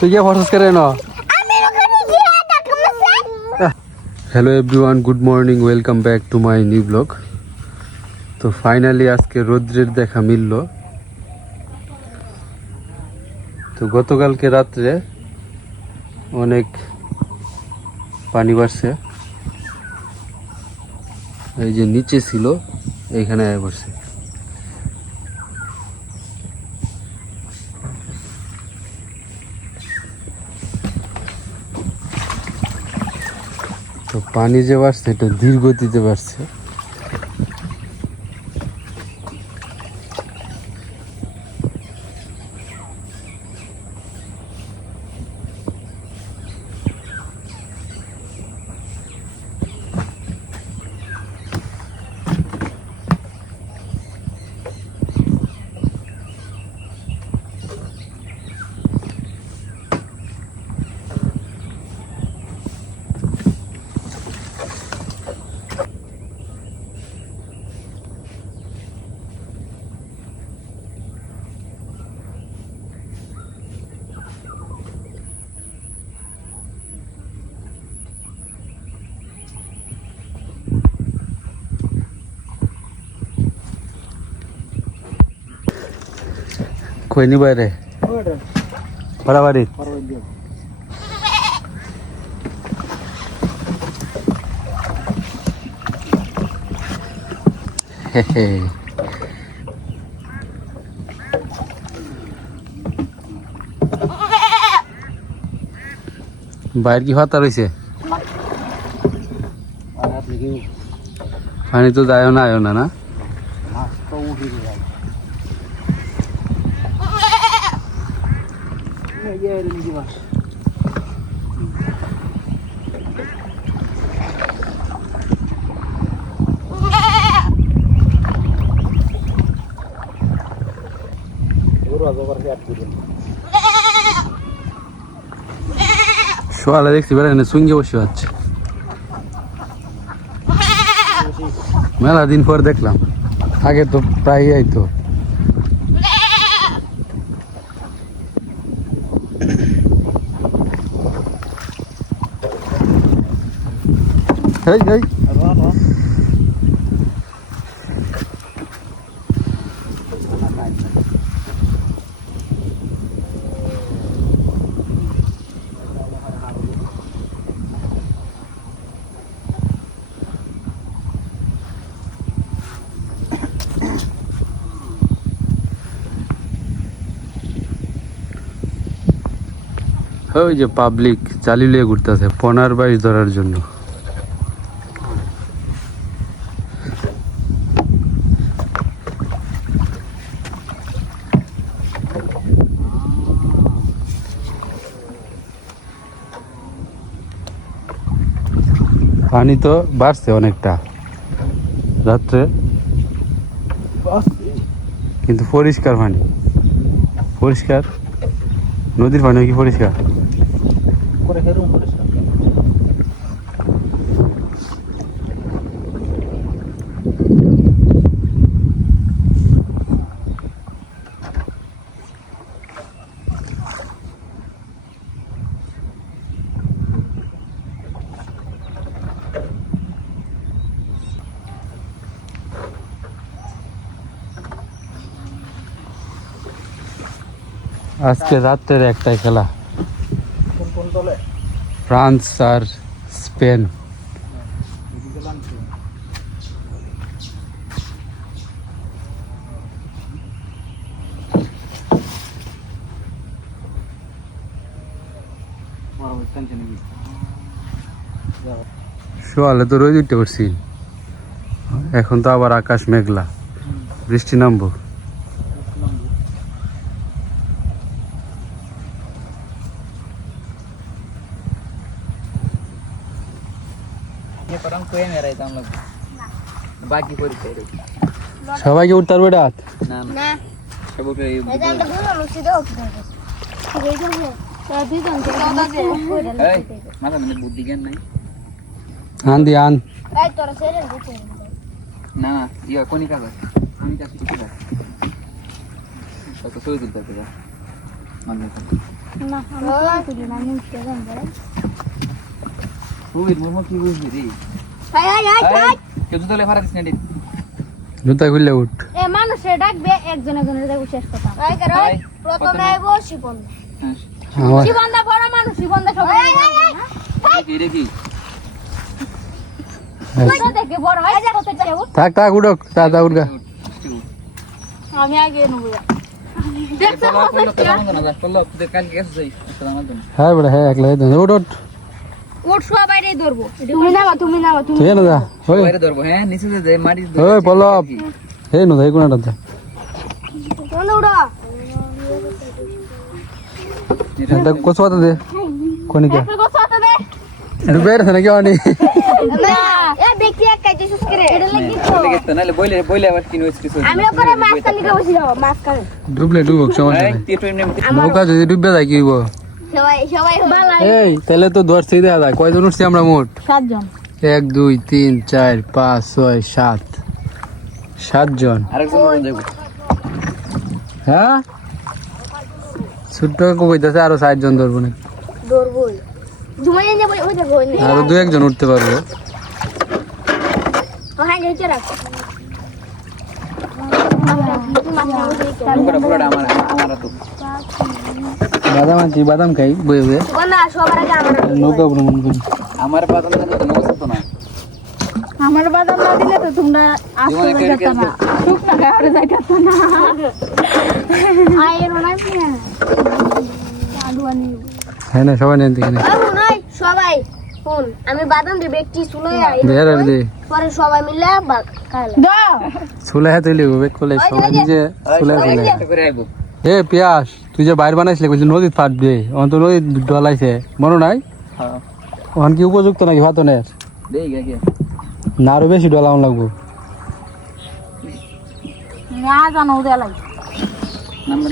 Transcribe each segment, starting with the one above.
তুই क्या फोर्स कर रहे हो? Hello everyone, good morning, welcome back to my new blog. तो फाइनली आज के रौद्रेर देखा मिलल। तो गतकाल के रात्रे अनेक पानी बाড়ছে, এই যে নিচে ছিল এইখানে আয় পড়ছে। তো পানি যে বাড়ছে এটা ধীর গতিতে বাড়ছে। कोई नहीं বাইরে বাড়াবাড়ি। বাইরে কি হতা রয়েছে? পানি তো যায় না, আয়ো না না। শোয়ালে দেখছি বেড়া এনে সুঙ্গে বসে আছে, মেলা দিন পর দেখলাম, আগে তো প্রায় আইতো। ওই যে পাবলিক জালি লিয়ে ঘুরতেছে পনার বাইশ ধরার জন্য। পানি তো বাড়ছে অনেকটা রাত্রে, কিন্তু পরিষ্কার পানি, পরিষ্কার নদীর পানি কি পরিষ্কার? আজকে রাতের একটাই খেলা, ফ্রান্স আর স্পেন। শোয়ালে তো রোজ উঠতে পারছি, এখন তো আবার আকাশ মেঘলা, বৃষ্টি নামবো। সবাইকে উঠতে পারবে রাত না, আন দি আন এই তোরা ছেড়ে দিতে না না ইয়া কোনি কাজ আছে কোনি কাজ কিছু না তো সই দিতে হবে মানে না আমি তুলি না নিচে যাম বড় ওই মোমো কি বুঝলি রে হাই কে তো লেখা রাখিস না রে জুতা খুললে উঠ এ মানুষে ডাকবে একজন একজনের দেখো শেষ কথা এই করো প্রথমে আইবো শিবন আমার শিবনদা বড় মানুষ শিবনদা সবাই কি রে কি তো দেখে বড় হয় যা কত চাইবো থাক থাক উঠক তা উঠগা আমি আগে নেব দেখছো পড়লো তো না না পড়লো তো কাল গেছ যাই আসসালামু আলাইকুম হ্যাঁ বড় হ্যাঁ একলা উঠ উঠ ওট সব বাইরে ধরবো তুমি নাও তুমি তুই না যা ওই বাইরে ধরবো হ্যাঁ নিচে যে মাটি ওই পলব হে নো দেই কোনাটা দে কোন উড়া এটা কোসওয়াতে দে কোনি কে একটু গোছাতে দে ডুবের আছে নাকি অনি না এ ব্যক্তি এক কাজে সুস করে এটা লাগি তো লেগে তো নালে বইলে আবার কিনো কিছু আমি ওপরে মাছ কালি কে বসি যাবো মাছ কালি ডুবলে ডুবক সমস্যা এই নাই তীর এমনি নৌকা যদি ডুববে যায় কি হইব সবাই ভালো এই তাহলে তো দশ থেকে দেখা যায় কয়জন উঠছি আমরা মোট 7 জন 1 2 3 4 5 6 7 7 জন আরেকজন কোন যাবো হ্যাঁ ছোট্ট কাকু কইতাছে আরো 7 জন ধরবো না দৌড়বই জুমাই যাব ওই দেখো ওই আরো 2 একজন উঠতে পারবো হ্যাঁ নিচে রাখ নৌকাটা পুরোটা আমার তো বাদাম আনছি বাদাম খাই বই বই বন্ধা সবার আগে আমার নৌকা ভ্রমণ করি আমার বাদাম জানো তো নৌকা তো না আমার বাদাম না দিলে তো তোমরা আসতে যেত না খুব টাকা করে যাইতাছ না আয়ের নাই না আলু আনি হ্যাঁ না সবাই নেন দেখে আলু নাই সবাই ফোন আমি বাদাম দিবে একটি শুনে আই দে আর দে পরে সবাই মিলে খাইলাম দাও চুলে হাতে লিখবো বেক করলে সবাই নিজে চুলে চলে একটা করে আইবো এ পিয়াস তুই যে বাইর বানাইছিলি কইছিস নদীত ফাটবে অন্ত নদী ডলাইছে মনে নাই হ্যাঁ ওখান কি উপযুক্ত নাকি ফাতনের দেই গে গে না আরো বেশি ডলাউন লাগবো না জানো দেলাই নাম্বার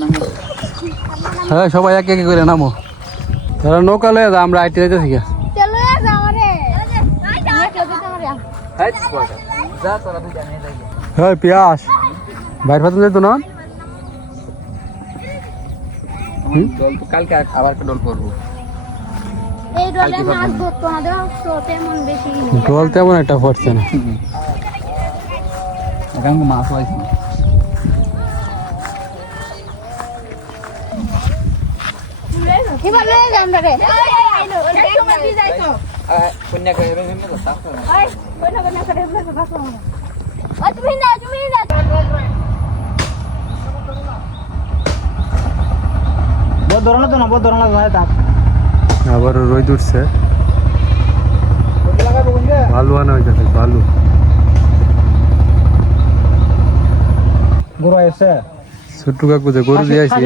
হ্যাঁ সবাই এক এক করে নামো তারা নৌকা লয়ে যা আমরা আইতে যাইতে থাকি চলো যা আমারে আই যা আমারে হাই বড়া যা তোরা তুই জানিয়ে যাই হ্যাঁ পিয়াস বাইর ফাতন যেত না দল তো কালকে আবার ডল করব এই ডলে মাছ ধরতো না দাও তো তেমন বেশি ডল তেমন একটা পড়ছে না এখন মাছ হইছে এবার লয়ে যাম রে আইনো এই সময় কি যাইছো কন্যা করে এমনি তো সাফ করে ওই কইনা করে বাসো ওই তুমি না বহুত ধরনের তো না বহুত ধরনের হয় তা আবার রোদ উঠছে ভালো আনা হইতেছে ভালো গরু এসে ছোট্ট কাকু যে গরু দিয়ে আসি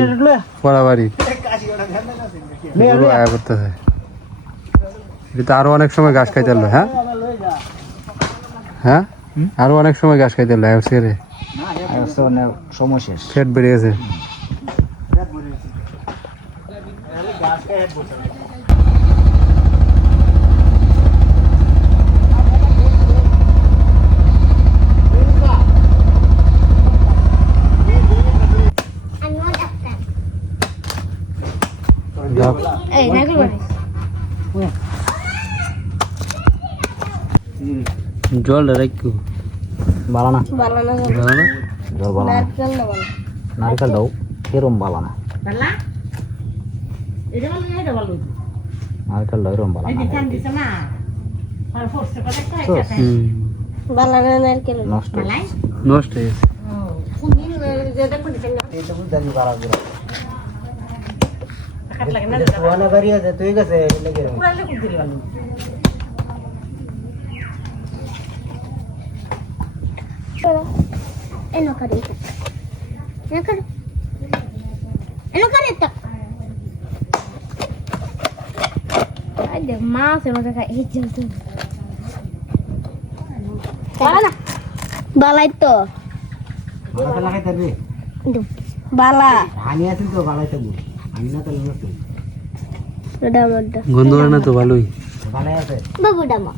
পড়াবাড়ি গরু আয়া করতেছে এটা আরো অনেক সময় ঘাস খাইতে হলো হ্যাঁ হ্যাঁ আরো অনেক সময় ঘাস খাইতে হলো রে সময় শেষ ফেট বেড়ে গেছে এই নাগল বাড়ি জল রাখু বালা না বালা না জল বালা না নারকেল না বালা নারকেল দাও এরম বালা না বালা এটা বালা না এটা বালা নারকেল দাও এরম বালা না বালা না নারকেল নষ্ট নষ্ট হয়ে গেছে এটা বুঝানি বালা দিরা কাট লাগে না ওয়ানা বাড়ি আছে তুই গেছে লাগে পুরা লাগে দিলি বালু এনো করে এনো করে তো আই দে মাছ এনো দেখা এই চলতে বালা না বালাই তো বালা লাগাই তারবি বালা হানি আছে তো বালাই তাবু আমি না তাহলে নষ্ট ওটা মধ্যে গন্ধ হয় না তো ভালোই বালাই আছে বাবু ডামা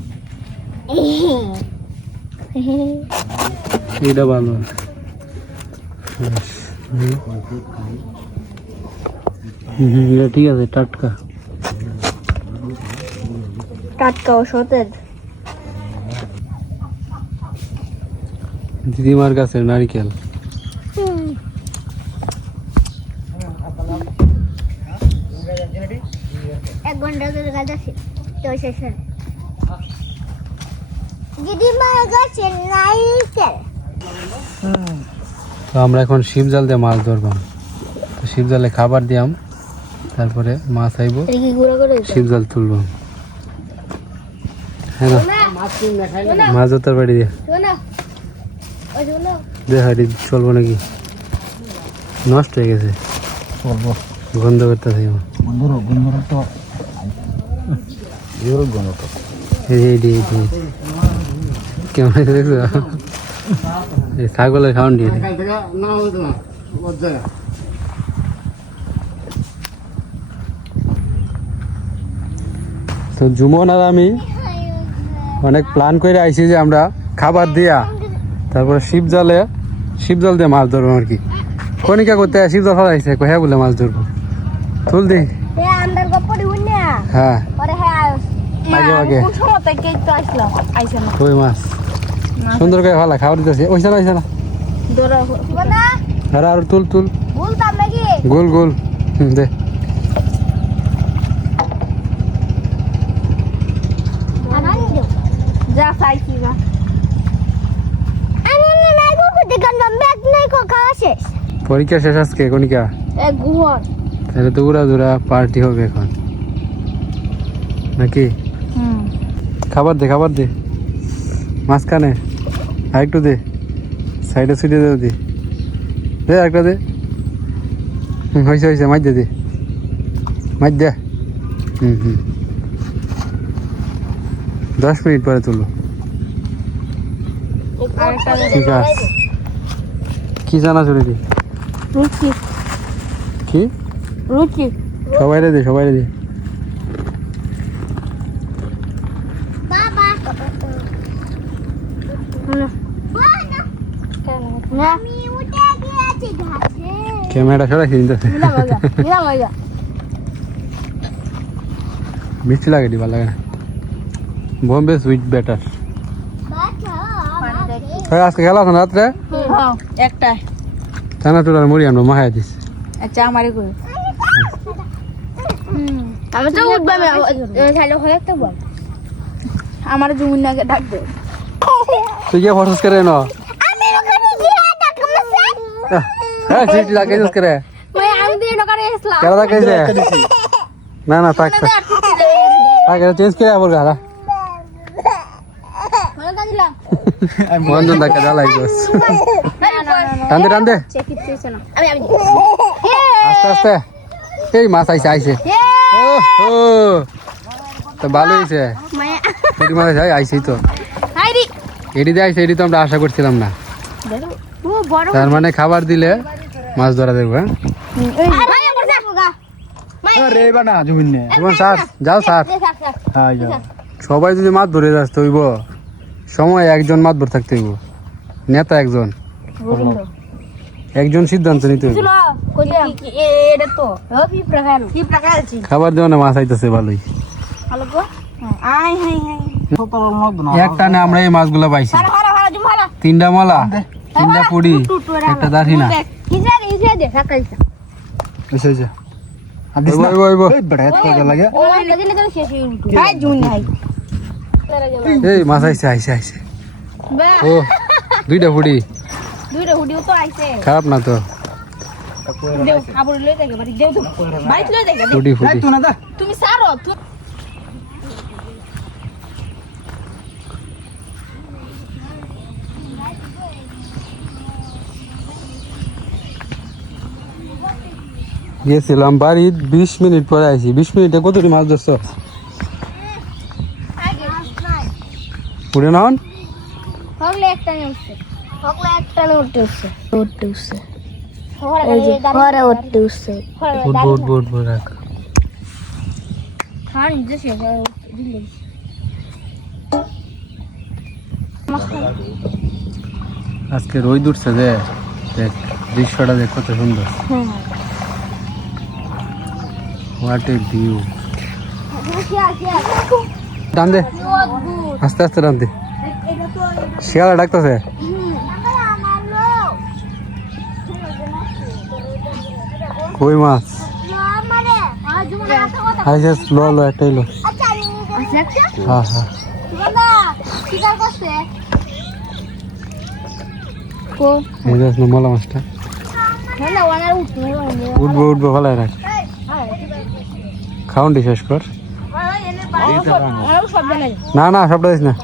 এটা ভালো এটা ঠিক আছে টাটকা টাটকা ও সতেজ। দিদিমার কাছে নারিকেল এক ঘন্টা ধরে কাজ আছে তো শেষ দিদিমার কাছে নারিকেল। তো আমরা এখন শিব জাল দিয়ে মাছ ধরবাম তো শিব জালে খাবার দিয়াম তারপরে মাছ আইব এটা কি গুঁড়ো করে শিব জাল তুলবাম হ্যাঁ না মাছ ধরতে বাড়ি দিয়ে শোনো ওই শোনো দেখ চলবো নাকি নষ্ট হয়ে গেছে চলবো গন্ধ করতেছে বন্ধুরা তো জোর গন্ধ তো কেমন দেখছো এই ছাগলের খাওয়ান দিয়ে তো জুমন আর আমি অনেক প্ল্যান করে আইছি যে আমরা খাবার দিয়া তারপরে শিব জাল দিয়ে মাছ ধরবো আর কি কনিকা করতে শিব জাল ফলাইছে হ্যাঁ বলে মাছ ধরবো তুল দি হে আন্ডার গপ্পড়ি উন্না হ্যাঁ পরে হ্যাঁ আগে আগে কোন সময় থেকে তো আসলাম আইছে না কই মাছ সুন্দর করে ভালো খাবার দিতেছে ওইসা না দরা বনা আর তুল তুল বলতাম নাকি গোল গোল দে যা সাইকি যা আমি নাই গো দেখান ব্যাগ নাই কো খাওয়া শেষ পরীক্ষা শেষ আজকে কনিকা এক ঘুর তাহলে তো উড়া দুরা পার্টি হবে এখন নাকি খাবার দে মাঝখানে আর একটু দে সাইডে ছুটে দে দে একটা দে হয়েছে মাছ দে মাছ দে 10 মিনিট পরে তুলো ঠিক আছে কি জানা চুরি দি রুচি কি রুচি সবাই দে বাবা আমি উঠে গিয়েছি ঘাসে ক্যামেরা সরাই নিতেছে মজা মিষ্টি লাগে ভালো লাগে না বম্বে সুইট বেটার আজকে খেলা আছে না রাত্রে একটা চানা চুড়ার মুড়ি আনবো মাহাই দিস আচ্ছা আমারই করে আমি তো উঠবে হ্যালো হয়ে একটা বল আমার জুমুনাকে ডাক দে তুই কি ফটোস করে না হ্যাঁ সিটি লাগে ইউজ করে আমি দিন করে আসলাম কেন লাগাইছে না থাক চেঞ্জ করে আবার গালা মনে কাজ দিলাম মনজন দেখা জ্বালাই গেছ টানতে আমি আস্তে এই মাছ আইছে ও তো ভালো হয়েছে পুরি মাছ আইছে তো এটি দিয়ে আইছে এটি তো আমরা আশা করছিলাম না তার মানে খাবার দিলে মাছ ধরা দেবো হ্যাঁ যাও স্যার সবাই যদি মাছ ধরে যাস তো হইব সময় একজন মাছ ধরে থাকতে হইব নেতা একজন সিদ্ধান্ত নিতে হইব খাবার দেওয়া না মাছ আইতেছে ভালোই একটানে আমরা এই মাছগুলো পাইছি 3টা মলা 3টা পুড়ি একটা দাঁড়ি না এই মাছ আইছে ও 2টা পুড়ি খারাপ না তো ফুটি তুমি সারো গেছিলাম বাড়ি 20 মিনিট পরে আইছি 20 মিনিটে কতটি মাছ ধরছ পুরে নন হগলে একটা উঠছে বুট রাখ আজকে রোদ উঠছে যে দেখ দৃশ্যটা দেখ কত সুন্দর হোয়াট এ ভিউ টান দে আস্তে আস্তে টান দে শিয়ালা ডাকতেছে কই মাছ আইসে লো লো একটাই লো হ্যাঁ হ্যাঁ বুঝাস না মলা মাছটা উঠবো উঠবো ভালো রাখ খাউন্ডি শেষ কর না না সবটা দিস না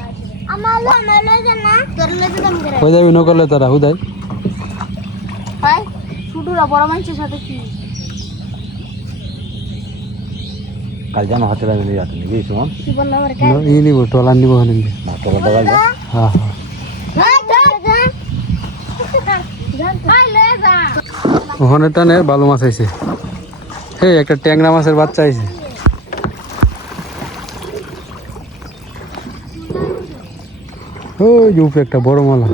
হয়ে যাবি নকলে তোরা হুদাই কাল জানো হাতে লাগিয়ে নিয়ে যাতে নাকি সুমন ই নিব টলার নিব ওখানে টলা দাবাই যা হ্যাঁ হ্যাঁ ওখানে টানে ভালো মাছ আইছে হে একটা ট্যাংরা মাছের বাচ্চা আইছে ওই যে উপরে একটা বড় মালা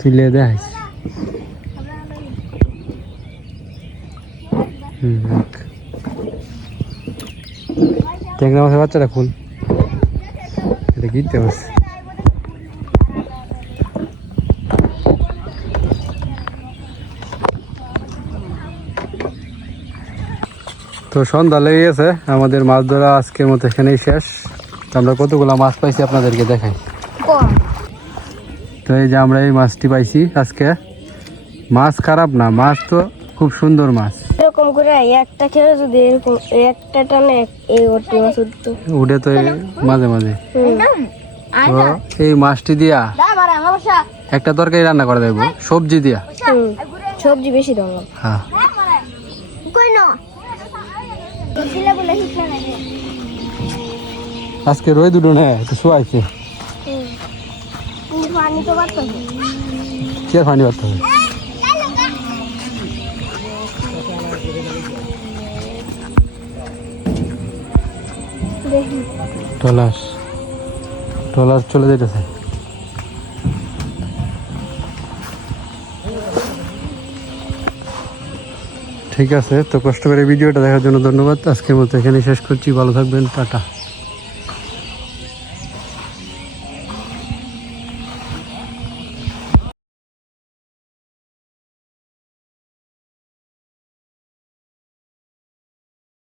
তুলে দেখাইছে ট্যাংরা মাছের বাচ্চাটা খুল এটা কিনতে পারছে তো সন্ধ্যা লেগে গেছে আমাদের মাছ ধরা আজকের মতো এখানেই শেষ তো আমরা কতগুলা মাছ পাইছি আপনাদেরকে দেখাই তো এই যে আমরা এই মাছটি পাইছি আজকে মাছ খারাপ না মাছ তো খুব সুন্দর মাছ এরকম করে একটা খেলে যদি এরকম একটা টানে এই ওটি মাছ উঠতো উঠে তো এই মাঝে মাঝে তো এই মাছটি দিয়া একটা তরকারি রান্না করে দেবো সবজি দিয়া সবজি বেশি দাম হ্যাঁ আজকে রোদ দুটো না একটু শোয়াইছে কি আর পানি বাড়তে হবে ট্রলার চলে যেতেছে ঠিক আছে তো কষ্ট করে ভিডিওটা দেখার জন্য ধন্যবাদ আজকের মতো এখানে শেষ করছি ভালো থাকবেন টাটা